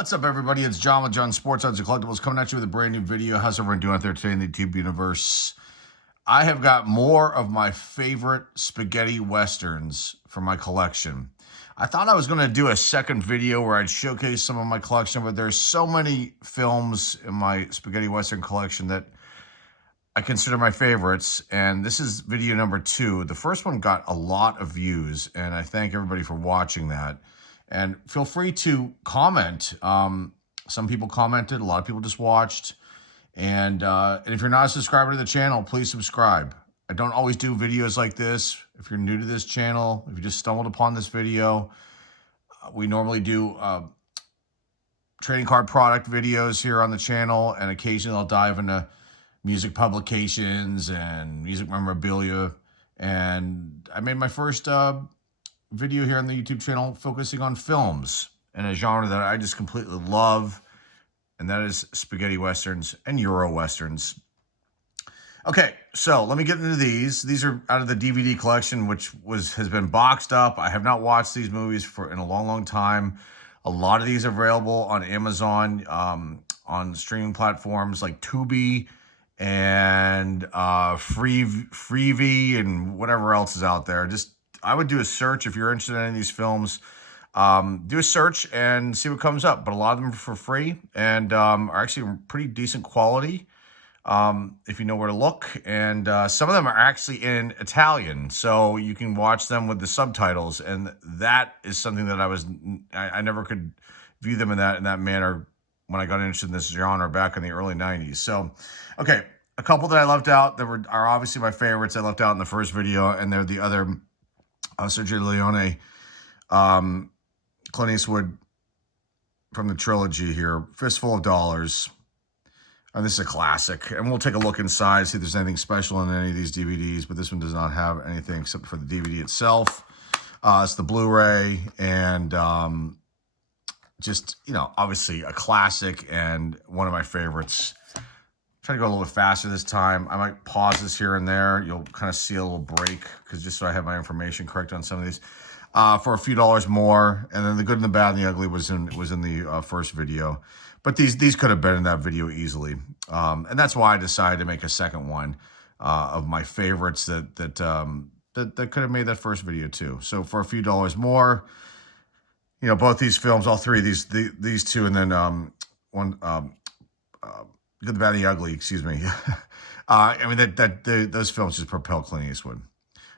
What's up, everybody? It's John with John Sports Odds and Collectibles coming at you with a brand new video. How's everyone doing out there today in the YouTube universe? I have got more of my favorite spaghetti westerns for my collection. I thought I was going to do a second video where I'd showcase some of my collection, but there's so many films in my spaghetti western collection that I consider my favorites, and this is video number 2. The first one got a lot of views, and I thank everybody for watching that. And feel free to comment. Some people commented, a lot of people just watched. And if you're not a subscriber to the channel, please subscribe. I don't always do videos like this. If you're new to this channel, if you just stumbled upon this video, we normally do trading card product videos here on the channel, and occasionally I'll dive into music publications and music memorabilia. And I made my first video here on the YouTube channel focusing on films and a genre that I just completely love, and that is spaghetti westerns and Euro westerns. Okay, so let me get into these. These are out of the DVD collection, which has been boxed up. I have not watched these movies in a long time. A lot of these are available on Amazon, on streaming platforms like Tubi and Freevee and whatever else is out there. I would do a search if you're interested in any of these films. Do a search and see what comes up. But a lot of them are for free and are actually pretty decent quality if you know where to look. And some of them are actually in Italian, so you can watch them with the subtitles. And that is something that I never could view them in that manner when I got interested in this genre back in the early 90s. So, okay, a couple that I left out that are obviously my favorites I left out in the first video, and they're the other Sergio Leone, Clint Eastwood from the trilogy here, Fistful of Dollars. And this is a classic. And we'll take a look inside, see if there's anything special in any of these DVDs, but this one does not have anything except for the DVD itself. It's the Blu-ray, and just, obviously a classic and one of my favorites. Try to go a little bit faster this time. I might pause this here and there. You'll kind of see a little break, because just so I have my information correct on some of these. For a few dollars more. And then The Good and the Bad and the Ugly was in the first video. But these could have been in that video easily. And that's why I decided to make a second one of my favorites that could have made that first video too. So for a few dollars more, both these films, all three of these two, and then one Good, the Bad, and the Ugly, excuse me. I mean, those films just propel Clint Eastwood.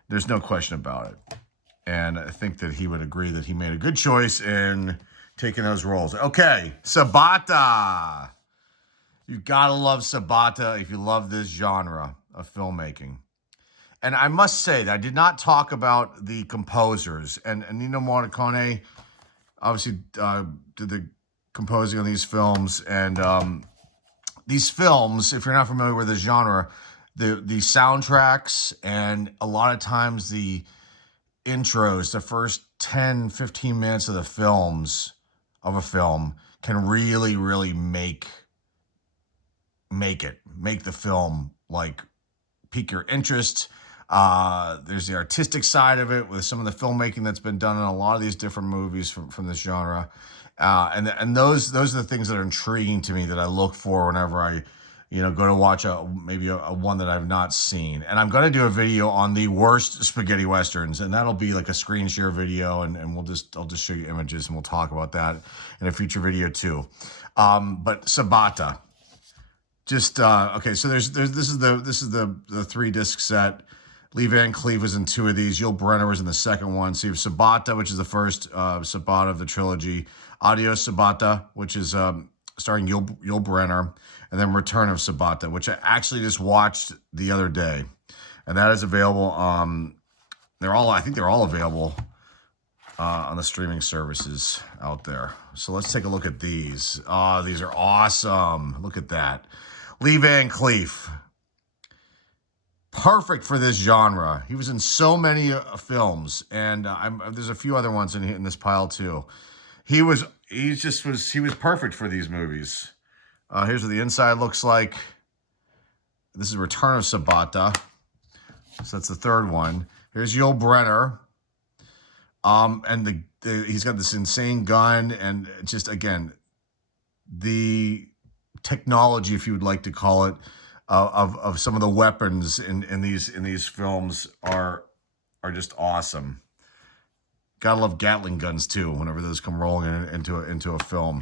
There's no question about it. And I think that he would agree that he made a good choice in taking those roles. Okay, Sabata. You gotta love Sabata if you love this genre of filmmaking. And I must say that I did not talk about the composers. And Ennio Morricone obviously did the composing on these films. And these films, if you're not familiar with the genre, the soundtracks and a lot of times the intros, the first 10, 15 minutes of a film can really make the film like pique your interest. There's the artistic side of it with some of the filmmaking that's been done in a lot of these different movies from this genre. And those are the things that are intriguing to me that I look for whenever I, go to watch maybe a one that I've not seen. And I'm going to do a video on the worst spaghetti westerns, and that'll be like a screen share video, and I'll just show you images, and we'll talk about that in a future video too. But Sabata, just okay. So this is the 3-disc set. Lee Van Cleef was in 2 of these. Yul Brynner was in the second one. So you have Sabata, which is the first Sabata of the trilogy. Adios Sabata, which is starring Yul Brynner. And then Return of Sabata, which I actually just watched the other day. And that is available. I think they're all available on the streaming services out there. So let's take a look at these. Oh, these are awesome. Look at that. Lee Van Cleef. Perfect for this genre. He was in so many films, and there's a few other ones in this pile too. He was perfect for these movies. Here's what the inside looks like. This is Return of Sabata. So that's the third one. Here's Yul Brynner. And he's got this insane gun, and just, again, the technology, if you would like to call it, of some of the weapons in these films are just awesome. Gotta love Gatling guns too. Whenever those come rolling into a film,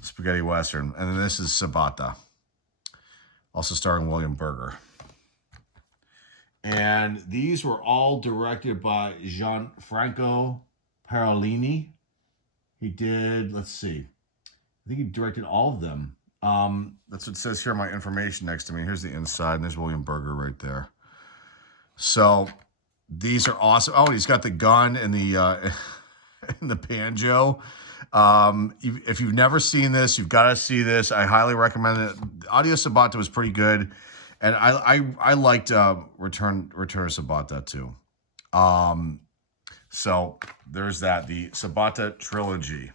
spaghetti western. And then this is Sabata, also starring William Berger. And these were all directed by Gianfranco Parolini. He did, let's see, I think he directed all of them. That's what it says here in my information next to me. Here's the inside, and there's William Berger right there. So these are awesome. Oh, he's got the gun and the and the banjo. If you've never seen this, you've got to see this. I highly recommend it. Audio Sabata was pretty good, and I liked Return of Sabata too. So there's that, the Sabata trilogy.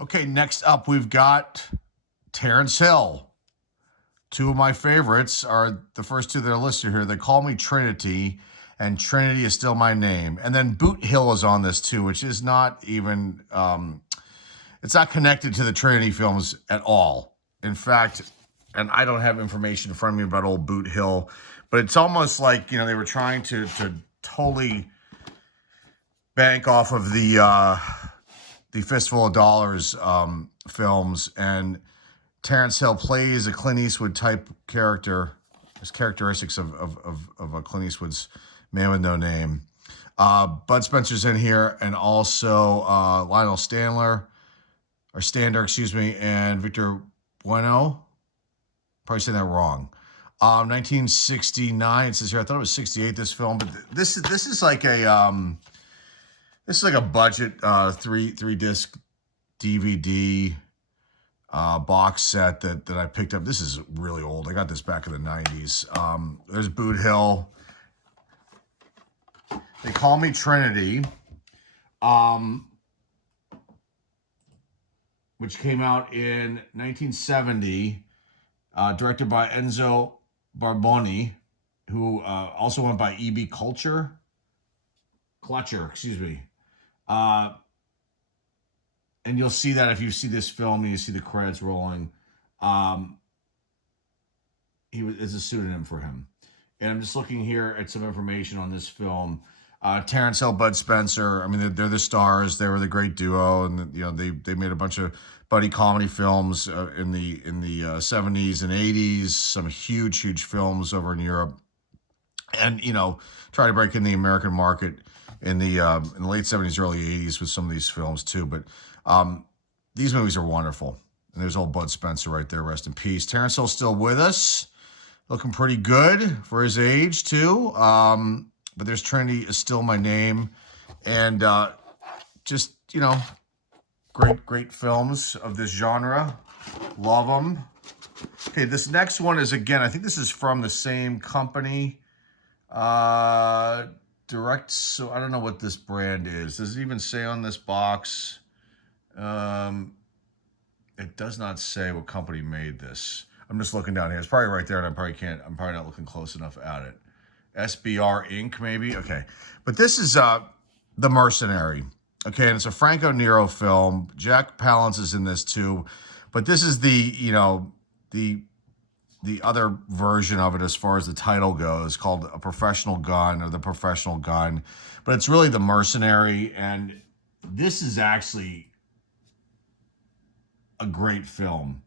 Okay, next up we've got Terence Hill. Two of my favorites are the first two that are listed here. They Call Me Trinity, and Trinity Is Still My Name. And then Boot Hill is on this too, which is not even, it's not connected to the Trinity films at all. In fact, and I don't have information in front of me about old Boot Hill, but it's almost like, they were trying to totally bank off of the Fistful of Dollars films, and Terence Hill plays a Clint Eastwood type character. There's characteristics of a Clint Eastwood's Man with No Name. Bud Spencer's in here, and also Lionel Stander, and Victor Bueno. Probably saying that wrong. 1969. It says here. I thought it was 68. This film, but this is like a budget 3-disc DVD box set that I picked up. This is really old. I got this back in the 90s. There's Boot Hill. They Call Me Trinity, which came out in 1970, directed by Enzo Barboni, who also went by E.B. Clutcher, excuse me. And you'll see that if you see this film and you see the credits rolling, it's a pseudonym for him. And I'm just looking here at some information on this film. Terence Hill, Bud Spencer. I mean, they're the stars. They were the great duo, and they made a bunch of buddy comedy films in the 70s and 80s. Some huge films over in Europe, and try to break in the American market in the late 70s, early 80s with some of these films too. But these movies are wonderful. And there's old Bud Spencer right there. Rest in peace. Terence Hill's still with us, looking pretty good for his age too. But there's Trinity Is Still My Name, and just great films of this genre. Love them. Okay, this next one is, again, I think this is from the same company. So I don't know what this brand is. Does it even say on this box? It does not say what company made this. I'm just looking down here. It's probably right there, and I'm probably not looking close enough at it. SBR Inc. maybe? Okay. But this is The Mercenary. Okay, and it's a Franco Nero film. Jack Palance is in this too. But this is the other version of it as far as the title goes, called A Professional Gun or The Professional Gun. But it's really The Mercenary, and this is actually a great film.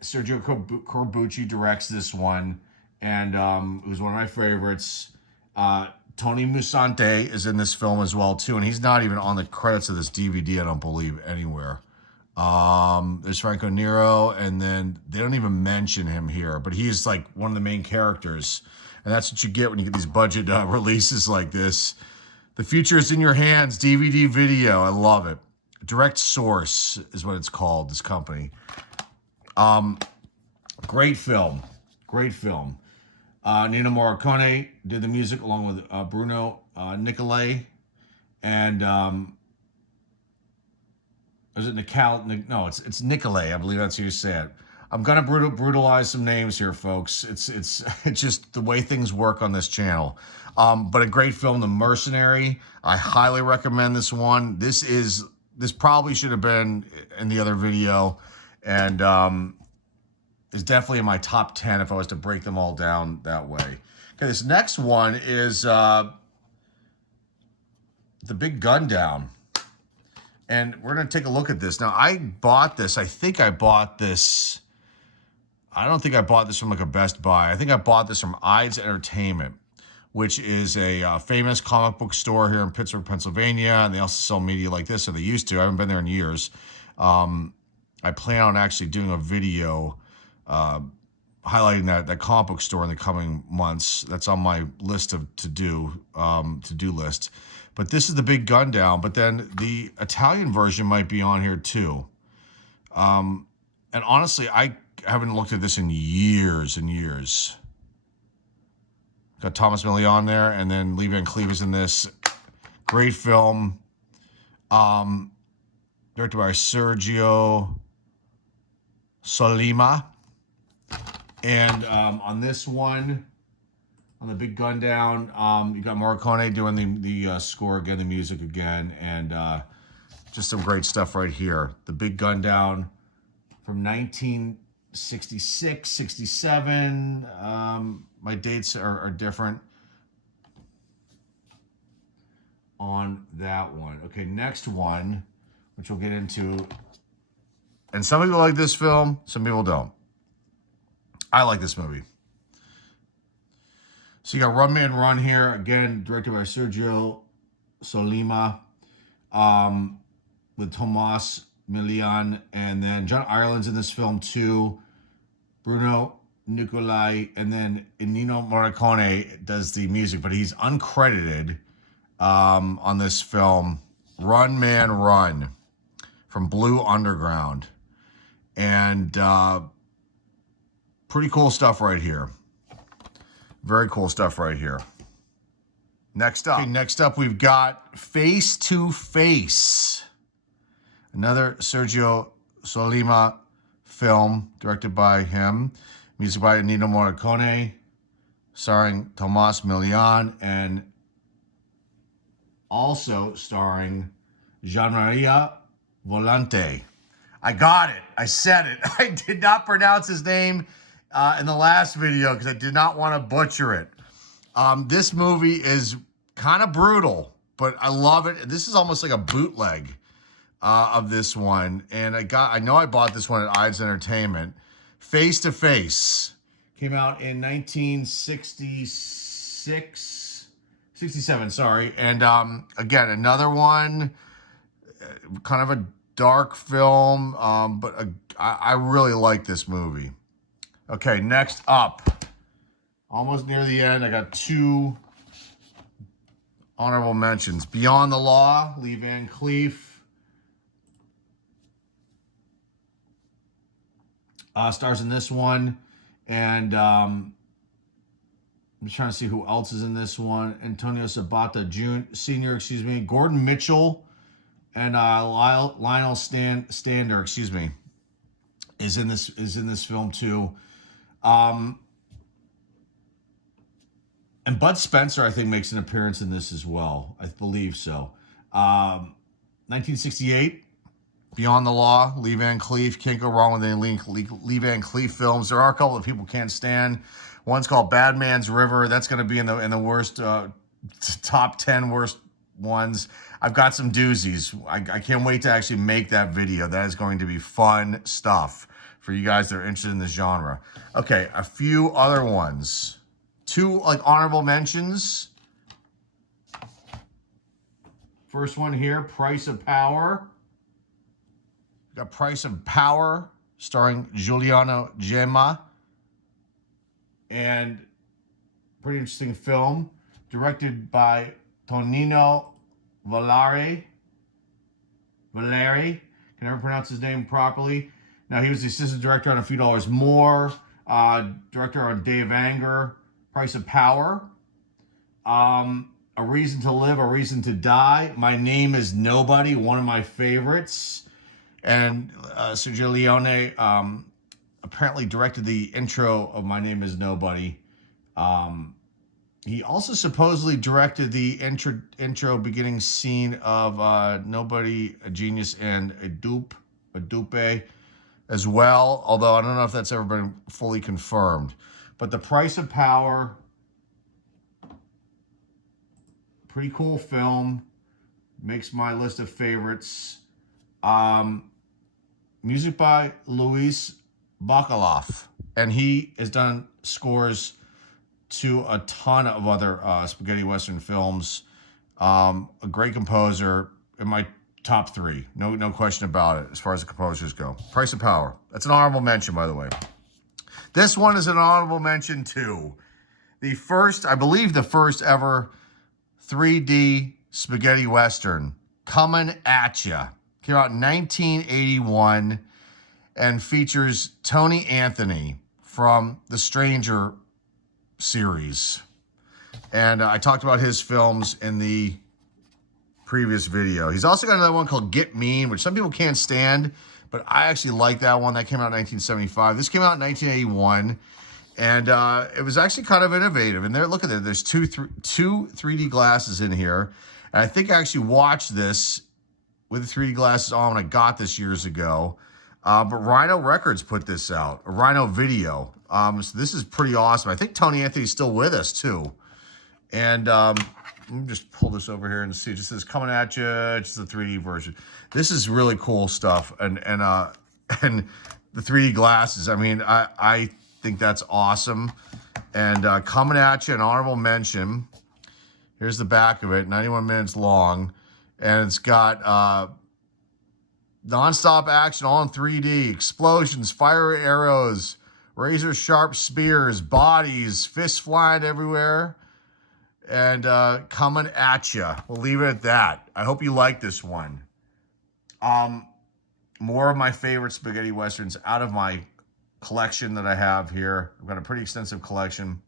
Sergio Corbucci directs this one, and it was one of my favorites. Tony Musante is in this film as well too, and he's not even on the credits of this DVD, I don't believe, anywhere. There's Franco Nero, and then they don't even mention him here, but he's like one of the main characters, and that's what you get when you get these budget releases like this. The future is in your hands, DVD video. I love it. Direct Source is what it's called, this company. Great film. Nino Morricone did the music along with Bruno Nicolai, and is it Nicolai? No, it's Nicolai. I believe that's how you say it. I'm gonna brutalize some names here, folks. It's just the way things work on this channel. But a great film, The Mercenary. I highly recommend this one. This is this probably should have been in the other video, and is definitely in my top 10 if I was to break them all down that way. Okay, this next one is The Big Gun Down. And we're going to take a look at this. Now, I bought this. I think I bought this. I don't think I bought this from like a Best Buy. I think I bought this from Ides Entertainment, which is a famous comic book store here in Pittsburgh, Pennsylvania. And they also sell media like this, or they used to. I haven't been there in years. I plan on actually doing a video highlighting that comic book store in the coming months. That's on my list of to-do list. But this is The Big Gun Down, but then the Italian version might be on here too. And honestly, I haven't looked at this in years and years. Got Thomas Milian there, and then Lee Van Cleef is in this. Great film. Directed by Sergio Solima. And on this one, on The Big Gun Down, you got Morricone doing the score again, the music again, and just some great stuff right here. The Big Gun Down from 1966, 67. My dates are different on that one. Okay, next one, which we'll get into. And some people like this film, some people don't. I like this movie. So you got Run Man Run here, again, directed by Sergio Solima, with Tomas Milian, and then John Ireland's in this film too, Bruno Nicolai, and then Ennio Morricone does the music, but he's uncredited on this film. Run Man Run from Blue Underground. And pretty cool stuff right here. Very cool stuff right here. Next up. Okay, next up, we've got Face to Face. Another Sergio Solima film directed by him. Music by Ennio Morricone. Starring Tomas Milian. And also starring Gian Maria Volante. I got it. I said it. I did not pronounce his name in the last video because I did not want to butcher it. This movie is kind of brutal, but I love it. This is almost like a bootleg of this one. And I know I bought this one at Ides Entertainment. Face to Face came out in 1967, sorry. And again, another one, kind of a dark film, but I really like this movie. Okay, next up, almost near the end, I got two honorable mentions. Beyond the Law, Lee Van Cleef. Stars in this one. And I'm just trying to see who else is in this one. Antonio Sabata Sr., Gordon Mitchell, and Lionel Stander, is in this film too. And Bud Spencer, I think, makes an appearance in this as well. I believe so. 1968, Beyond the Law, Lee Van Cleef. Can't go wrong with any Lee Van Cleef films. There are a couple that people can't stand. One's called Bad Man's River. That's going to be in the worst top 10 worst ones. I've got some doozies. I can't wait to actually make that video. That is going to be fun stuff for you guys that are interested in this genre. Okay, a few other ones. Two honorable mentions. First one here, Price of Power. Got Price of Power, starring Giuliano Gemma. And pretty interesting film, directed by Tonino Valeri. Can never pronounce his name properly. Now, he was the assistant director on A Few Dollars More, director on Day of Anger, Price of Power, A Reason to Live, A Reason to Die, My Name is Nobody, one of my favorites. And Sergio Leone apparently directed the intro of My Name is Nobody. He also supposedly directed the intro beginning scene of Nobody, a Genius, and a Dupe as well, although I don't know if that's ever been fully confirmed. But The Price of Power, pretty cool film, makes my list of favorites. Music by Luis Bacalov, and he has done scores to a ton of other spaghetti western films. A great composer, in my top three, no question about it as far as the composers go. Price of Power, that's an honorable mention, by the way. This one is an honorable mention too. The first, I believe, the first ever 3D spaghetti western, Coming at Ya, came out in 1981 and features Tony Anthony from the Stranger series. And I talked about his films in the previous video. He's also got another one called Get Mean, which some people can't stand, but I actually like that one. That came out in 1975. This came out in 1981, and it was actually kind of innovative. And there, look at it. There's two 3D glasses in here, and I think I actually watched this with the 3D glasses on when I got this years ago. But Rhino Records put this out, a Rhino Video. So this is pretty awesome. I think Tony Anthony's still with us too. And let me just pull this over here and see. It just says Coming at You, just the 3D version. This is really cool stuff. And the 3D glasses, I mean, I think that's awesome. And Coming at You, an honorable mention. Here's the back of it, 91 minutes long. And it's got non-stop action, all in 3D. Explosions, fire arrows, razor sharp spears, bodies, fists flying everywhere. And coming at ya. We'll leave it at that. I hope you like this one. More of my favorite spaghetti westerns out of my collection that I have here. I've got a pretty extensive collection.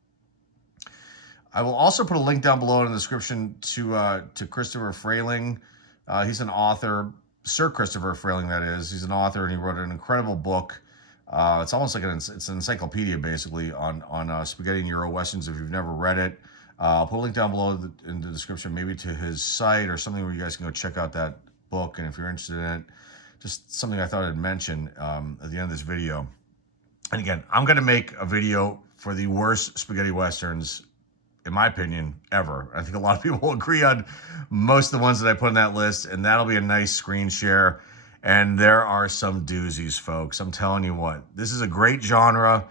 I will also put a link down below in the description to Christopher Frayling. He's an author, Sir Christopher Frayling, that is. He's an author, and he wrote an incredible book. It's almost like it's an encyclopedia, basically, on spaghetti and Euro westerns. If you've never read it, I'll put a link down below in the description, maybe to his site or something where you guys can go check out that book. And if you're interested in it, just something I thought I'd mention at the end of this video. And again, I'm going to make a video for the worst spaghetti westerns, in my opinion, ever. I think a lot of people will agree on most of the ones that I put on that list, and that'll be a nice screen share. And there are some doozies, folks. I'm telling you what, this is a great genre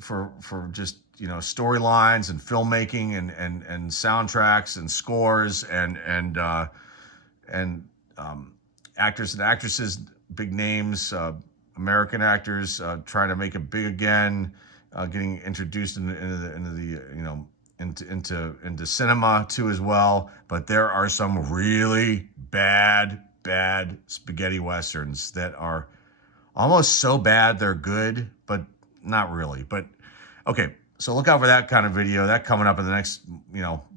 for just, you know, storylines and filmmaking and soundtracks and scores and actors and actresses, big names, American actors trying to make it big again, getting introduced into cinema too as well. But there are some really bad spaghetti westerns that are almost so bad they're good, but not really. But okay, so look out for that kind of video. That coming up in the next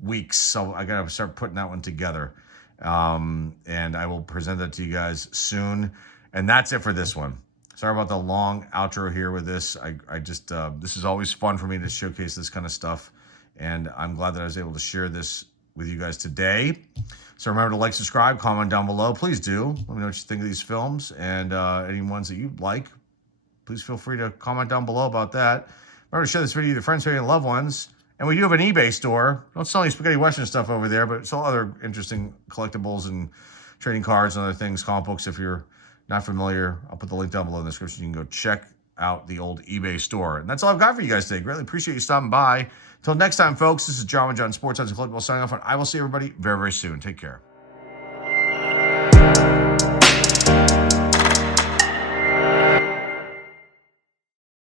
weeks. So I gotta start putting that one together, and I will present that to you guys soon. And that's it for this one. Sorry about the long outro here with this. I just this is always fun for me to showcase this kind of stuff, and I'm glad that I was able to share this with you guys today. So remember to like, subscribe, comment down below. Please do. Let me know what you think of these films, and any ones that you like. Please feel free to comment down below about that. Remember to share this video with your friends, family, and loved ones. And we do have an eBay store. Don't sell any spaghetti western stuff over there, but sell other interesting collectibles and trading cards and other things, comic books. If you're not familiar, I'll put the link down below in the description. You can go check out the old eBay store. And that's all I've got for you guys today. Greatly appreciate you stopping by. Until next time, folks, this is John with John Sports Odds and Collectibles signing off, and I will see everybody very, very soon. Take care.